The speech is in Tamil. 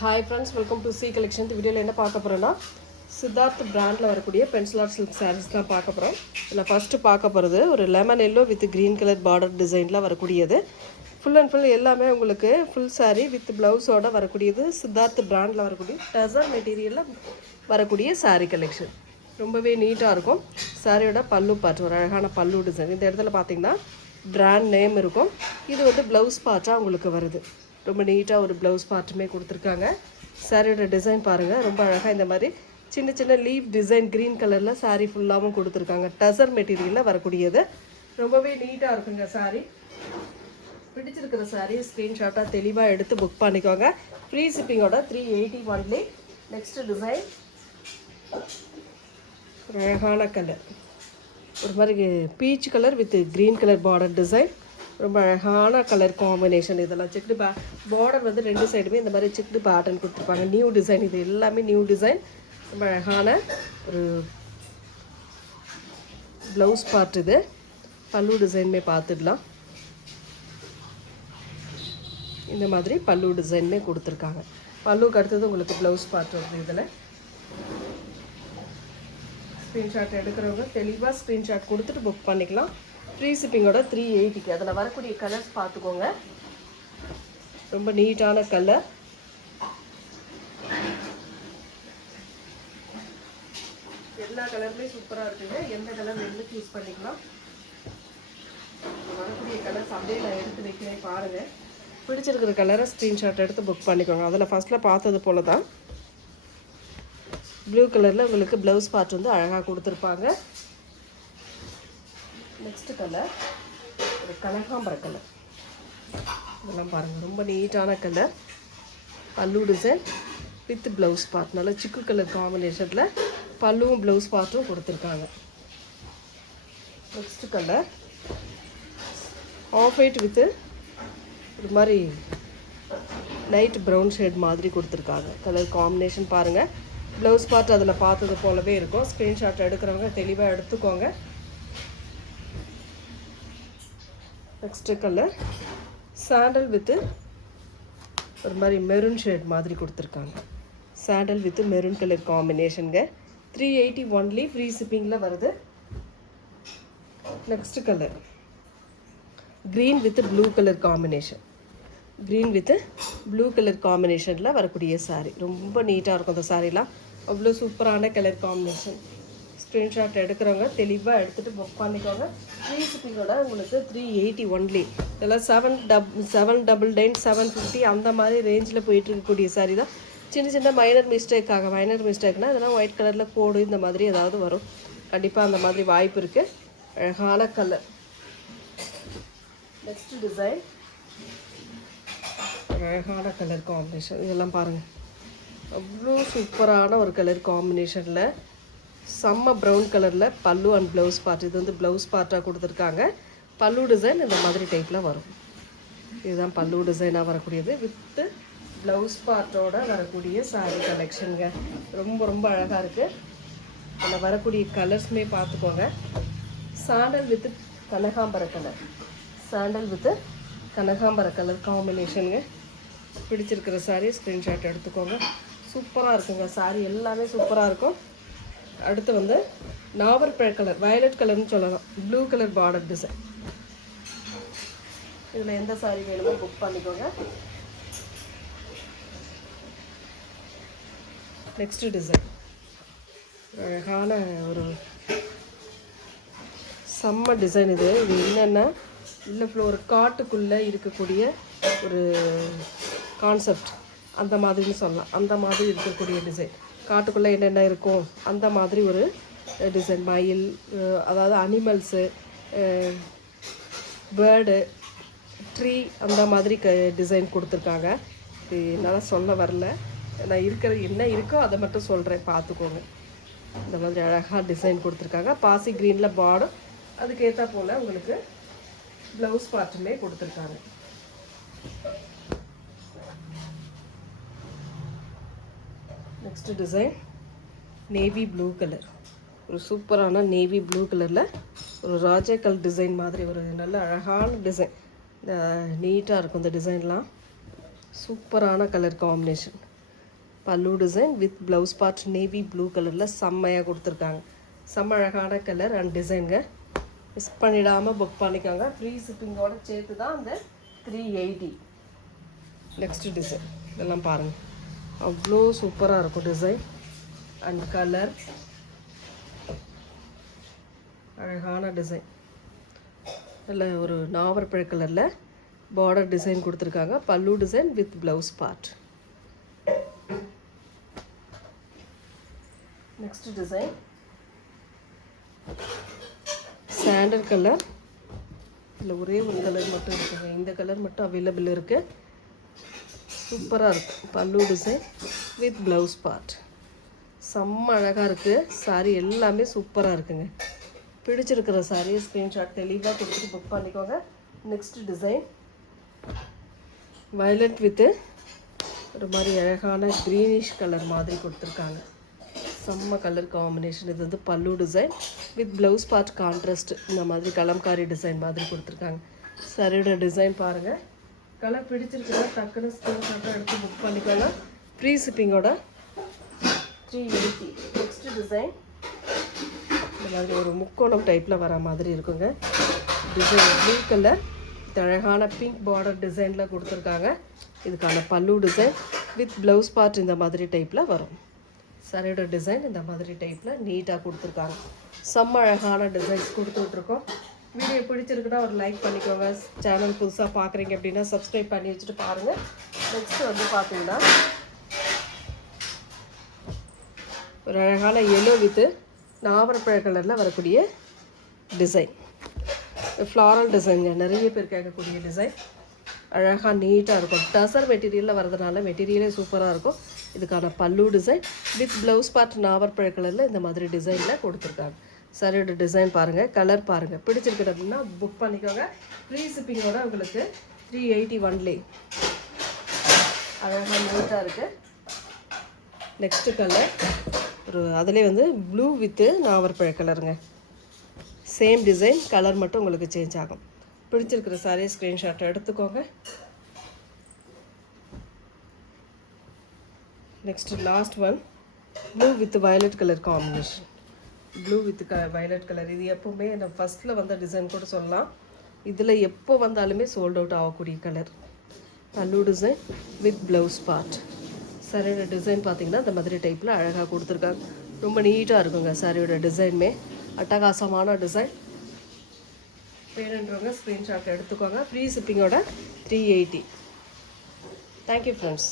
Hi friends, welcome to C Collection. இந்த வீடியோவில் என்ன பார்க்க போகிறோன்னா சித்தார்த் பிராண்டில் வரக்கூடிய பென்சில் ஆர்ட் சில்க் சாரீஸ் தான் பார்க்க போகிறோம். இதில் ஃபஸ்ட்டு பார்க்க போகிறது ஒரு lemon yellow with green colour border டிசைனில் வரக்கூடியது. ஃபுல் அண்ட் ஃபுல் எல்லாமே உங்களுக்கு ஃபுல் சாரீ வித் ப்ளவுஸோடு வரக்கூடியது. சித்தார்த் பிராண்டில் வரக்கூடிய டசர் மெட்டீரியலில் வரக்கூடிய சாரீ கலெக்ஷன் ரொம்பவே நீட்டாக இருக்கும். சாரியோட பல்லு பார்ட் ஒரு அழகான பல்லு டிசைன். இந்த இடத்துல பார்த்தீங்கன்னா பிராண்ட் நேம் இருக்கும். இது வந்து ப்ளவுஸ் பார்ட்டாக உங்களுக்கு வருது. ரொம்ப நீட்டாக ஒரு ப்ளவுஸ் பார்ட்டுமே கொடுத்துருக்காங்க. சாரியோட டிசைன் பாருங்கள், ரொம்ப அழகாக இந்த மாதிரி சின்ன சின்ன லீஃப் டிசைன் க்ரீன் கலரில் சாரீ ஃபுல்லாகவும் கொடுத்துருக்காங்க. டசர் மெட்டீரியலில் வரக்கூடியது. ரொம்பவே நீட்டாக இருக்குங்க சாரீ. பிடிச்சிருக்கிற சாரீ ஸ்க்ரீன்ஷாட்டாக தெளிவாக எடுத்து புக் பண்ணிக்கோங்க. ஃப்ரீ ஷிப்பிங்கோட 381. நெக்ஸ்ட் டிசைன் ஒரு அழகான கலர், ஒரு மாதிரி peach colour with green colour border design. ரொம்ப அழகான கலர் காம்பினேஷன். இதெல்லாம் செக்டு பார்டர் வந்து ரெண்டு சைடுமே இந்த மாதிரி செக்டு பேட்டர்ன் கொடுத்துருப்பாங்க. நியூ டிசைன், இது எல்லாமே நியூ டிசைன். ரொம்ப அழகான ஒரு ப்ளவுஸ் பார்ட். இது பல்லு டிசைனுமே பார்த்துடலாம். இந்த மாதிரி பல்லு டிசைனுமே கொடுத்துருக்காங்க. பல்லுக்கு அடுத்தது உங்களுக்கு ப்ளவுஸ் பார்ட் வருது. இதில் ஸ்க்ரீன்ஷாட் எடுக்கிறவங்க தெளிவாக ஸ்க்ரீன்ஷாட் கொடுத்துட்டு புக் பண்ணிக்கலாம். ஃப்ரீ ஷிப்பிங்கோட 380. அதில் வரக்கூடிய கலர்ஸ் பார்த்துக்கோங்க. ரொம்ப நீட்டான கலர். எல்லா கலருமே சூப்பராக இருக்குங்க. எந்த கலர் வேணும்னு சூஸ் பண்ணிக்கலாம். வரக்கூடிய கலர்ஸ் அப்படியே நான் எடுத்து வைக்கிறேன் பாருங்கள். பிடிச்சிருக்கிற கலரை ஸ்க்ரீன்ஷாட் எடுத்து புக் பண்ணிக்கோங்க. அதில் ஃபஸ்ட்டில் பார்த்தது போல தான் ப்ளூ கலரில் உங்களுக்கு ப்ளவுஸ் பார்ட் வந்து அழகாக கொடுத்துருப்பாங்க. நெக்ஸ்ட் கலர் ஒரு கனகாம்பர கலர். இதெல்லாம் பாருங்கள், ரொம்ப நீட்டான கலர். பல்லு டிசைன் வித் ப்ளவுஸ் பார்ட் நல்லா சிக்கு கலர் காம்பினேஷனில் பல்லுவும் ப்ளவுஸ் பார்ட்டும் கொடுத்துருக்காங்க. Next colour off white with ஒரு மாதிரி லைட் ப்ரௌன் ஷேட் மாதிரி கொடுத்துருக்காங்க. கலர் காம்பினேஷன் பாருங்கள். ப்ளவுஸ் பார்ட் அதில் பார்த்தது போலவே இருக்கும். ஸ்க்ரீன்ஷாட் எடுக்கிறவங்க தெளிவாக எடுத்துக்கோங்க. நெக்ஸ்ட்டு கலர் சாண்டல் வித்து ஒரு மாதிரி மெரூன் ஷேட் மாதிரி கொடுத்துருக்காங்க. Sandal with maroon colour காம்பினேஷனுங்க. 380 only. Free ஷிப்பிங்கில் வருது. Next colour green with blue colour combination. Green with blue colour காம்பினேஷனில் வரக்கூடிய சாரீ ரொம்ப நீட்டாக இருக்கும். அந்த சாரீலாம் அவ்வளோ சூப்பரான கலர் காம்பினேஷன். ஸ்க்ரீன்ஷாட் எடுக்கிறவங்க தெளிவாக எடுத்துகிட்டு புக் பண்ணிக்கோங்க. ஃப்ரீ ஷிப்பிங்கோட உங்களுக்கு 380 ஒன்லி. இதெல்லாம் 799 750 அந்த மாதிரி ரேஞ்சில் போயிட்டு இருக்கக்கூடிய சாரீ தான். சின்ன சின்ன மைனர் மிஸ்டேக்னால் இதெல்லாம் ஒயிட் கலரில் கோடு இந்த மாதிரி ஏதாவது வரும். கண்டிப்பாக அந்த மாதிரி வாய்ப்பு இருக்குது. அழகான கலர். நெக்ஸ்ட் டிசைன் அழகான கலர் காம்பினேஷன். இதெல்லாம் பாருங்கள், அவ்வளோ சூப்பரான ஒரு கலர் காம்பினேஷனில் செம்ம ப்ரௌன் கலரில் பல்லு அண்ட் ப்ளவுஸ் பார்ட். இது வந்து ப்ளவுஸ் பார்ட்டாக கொடுத்துருக்காங்க. பல்லு டிசைன் இந்த மாதிரி டைப்பில் வரும். இதுதான் பல்லு டிசைனாக வரக்கூடியது வித்து ப்ளவுஸ் பார்ட்டோடு வரக்கூடிய சாரீ கலெக்ஷனுங்க. ரொம்ப ரொம்ப அழகாக இருக்குது. அதில் வரக்கூடிய கலர்ஸுமே பார்த்துக்கோங்க. Sandal with கனகாம்பர colour. Sandal with கனகாம்பர colour காம்பினேஷனுங்க. பிடிச்சிருக்கிற sari screenshot எடுத்துக்கோங்க. சூப்பராக இருக்குங்க. சாரீ எல்லாமே சூப்பராக இருக்கும். அடுத்து வந்து நாவற்பழ கலர், வயலட் கலர்னு சொல்லலாம். Blue colour border design. இதில் எந்த சாரீ வேணுமோ புக் பண்ணிக்கோங்க. நெக்ஸ்ட் டிசைன் அழகான ஒரு செம்ம டிசைன். இது என்னென்னா இல்லை ஒரு காட்டுக்குள்ளே இருக்கக்கூடிய ஒரு கான்செப்ட் அந்த மாதிரின்னு சொல்லலாம். அந்த மாதிரி இருக்கக்கூடிய டிசைன். காட்டுக்குள்ளே என்னென்ன இருக்கும் அந்த மாதிரி ஒரு டிசைன். மயில், அதாவது அனிமல்ஸு, பேர்டு, ட்ரீ அந்த மாதிரி டிசைன் கொடுத்துருக்காங்க. இது என்னால் சொல்ல வரல. நான் என்ன இருக்கோ அதை மட்டும் சொல்கிறேன், பார்த்துக்கோங்க. இந்த மாதிரி அழகாக டிசைன் கொடுத்துருக்காங்க. பாசி க்ரீனில் பார்டர், அதுக்கேற்ற போல் உங்களுக்கு ப்ளவுஸ் பார்ட்டுமே கொடுத்துருக்காங்க. Next design navy blue colour. ஒரு சூப்பரான நேவி ப்ளூ கலரில் ஒரு ராஜாக்கல் டிசைன் மாதிரி ஒரு நல்ல அழகான டிசைன். நீட்டாக இருக்கும் இந்த டிசைன்லாம். சூப்பரான கலர் காம்பினேஷன். பல்லு design with blouse part navy blue கலரில் செம்மையாக கொடுத்துருக்காங்க. செம்ம அழகான கலர் அண்ட் டிசைனுங்க. மிஸ் பண்ணிடாமல் புக் பண்ணிக்கோங்க. ஃப்ரீ ஷிப்பிங்கோட சேர்த்து தான் அந்த 380. நெக்ஸ்ட் டிசைன் இதெல்லாம் பாருங்கள், அவ்வளோ சூப்பராக இருக்கும் டிசைன் அண்ட் கலர். அழகான டிசைன், நல்ல ஒரு நாவற்பழ கலரில் பார்டர் டிசைன் கொடுத்துருக்காங்க. பல்லு design with blouse part. Next design sandal colour. இதில் ஒரே ஒரு கலர் மட்டும் இருக்குங்க, இந்த கலர் மட்டும் அவைலபிள் இருக்குது. சூப்பராக இருக்கும். பல்லு டிசைன் வித் ப்ளவுஸ் பார்ட் செம்ம அழகாக இருக்குது. சாரீ எல்லாமே சூப்பராக இருக்குங்க. பிடிச்சிருக்கிற சாரியை ஸ்க்ரீன்ஷாட் தெளிவாக கொடுத்துட்டு புக் பண்ணிக்கோங்க. நெக்ஸ்ட் டிசைன் வயலட் வித்து ஒரு மாதிரி அழகான க்ரீனிஷ் கலர் மாதிரி கொடுத்துருக்காங்க. செம்ம கலர் காம்பினேஷன். இது வந்து பல்லு design with blouse part contrast இந்த மாதிரி கலம்காரி டிசைன் மாதிரி கொடுத்துருக்காங்க. சரியோட டிசைன் பாருங்கள். கலர் பிடிச்சிருக்குன்னா டக்குன்னு ஸ்க்ரீன்ஷாட்டாக எடுத்து புக் பண்ணிக்கலாம். ஃப்ரீ ஷிப்பிங்கோட 380. நெக்ஸ்ட் டிசைன் இந்த மாதிரி ஒரு முக்கோணம் டைப்பில் வர மாதிரி இருக்குங்க. டிசைன் ப்ளூ கலர் வித் அழகான பிங்க் பார்டர் டிசைனில் கொடுத்துருக்காங்க. இதுக்கான பல்லு டிசைன் வித் ப்ளவுஸ் பார்ட் இந்த மாதிரி டைப்பில் வரும். சாரியோட டிசைன் இந்த மாதிரி டைப்பில் நீட்டாக கொடுத்துருக்காங்க. செம்ம அழகான டிசைன்ஸ் கொடுத்துட்ருக்கோம். வீடியோ பிடிச்சிருக்குன்னா ஒரு லைக் பண்ணிக்கோங்க. சேனல் புதுசாக பார்க்குறீங்க அப்படின்னா சப்ஸ்கிரைப் பண்ணி வச்சுட்டு பாருங்கள். நெக்ஸ்ட்டு வந்து பார்த்தீங்கன்னா ஒரு அழகான எல்லோ வித்து நாவற்பழ கலரில் வரக்கூடிய டிசைன். ஃப்ளாரல் டிசைனுங்க, நிறைய பேர் கேட்கக்கூடிய டிசைன். அழகாக நீட்டாக இருக்கும். டசர் மெட்டீரியலில் வரதுனால மெட்டீரியலே சூப்பராக இருக்கும். இதுக்கான பல்லு டிசைன் வித் ப்ளவுஸ் பார்ட் நாவற்பழ கலரில் இந்த மாதிரி டிசைனில் கொடுத்துருக்காங்க. சரியோட டிசைன் பாருங்கள், கலர் பாருங்கள். பிடிச்சிருக்கு அப்படின்னா புக் பண்ணிக்கோங்க. ஃப்ரீ ஷிப்பிங்கோட உங்களுக்கு 380 ஒன்லி. அழகாக நீட்டாக இருக்குது. நெக்ஸ்ட்டு கலர் ஒரு அதிலே வந்து ப்ளூ வித்து நாவற்பழ கலருங்க. சேம் டிசைன், கலர் மட்டும் உங்களுக்கு சேஞ்ச் ஆகும். பிடிச்சிருக்கிற சாரியை ஸ்க்ரீன்ஷாட் எடுத்துக்கோங்க. Next last one blue with violet colour combination. Blue with violet colour இது எப்போவுமே நான் ஃபஸ்ட்டில் வந்த டிசைன் கூட சொல்லலாம். இதில் எப்போ வந்தாலுமே சோல்ட் அவுட் ஆகக்கூடிய கலர். பல்லு டிசைன் வித் ப்ளவுஸ் பார்ட். சாரியோட டிசைன் பார்த்திங்கன்னா இந்த மாதிரி டைப்பில் அழகாக கொடுத்துருக்காங்க. ரொம்ப நீட்டாக இருக்குங்க சாரியோட டிசைனுமே. அட்டகாசமான டிசைன். வேணுன்றவங்க ஸ்க்ரீன்ஷாட் எடுத்துக்கோங்க. ஃப்ரீ ஷிப்பிங்கோட 380. Thank you friends.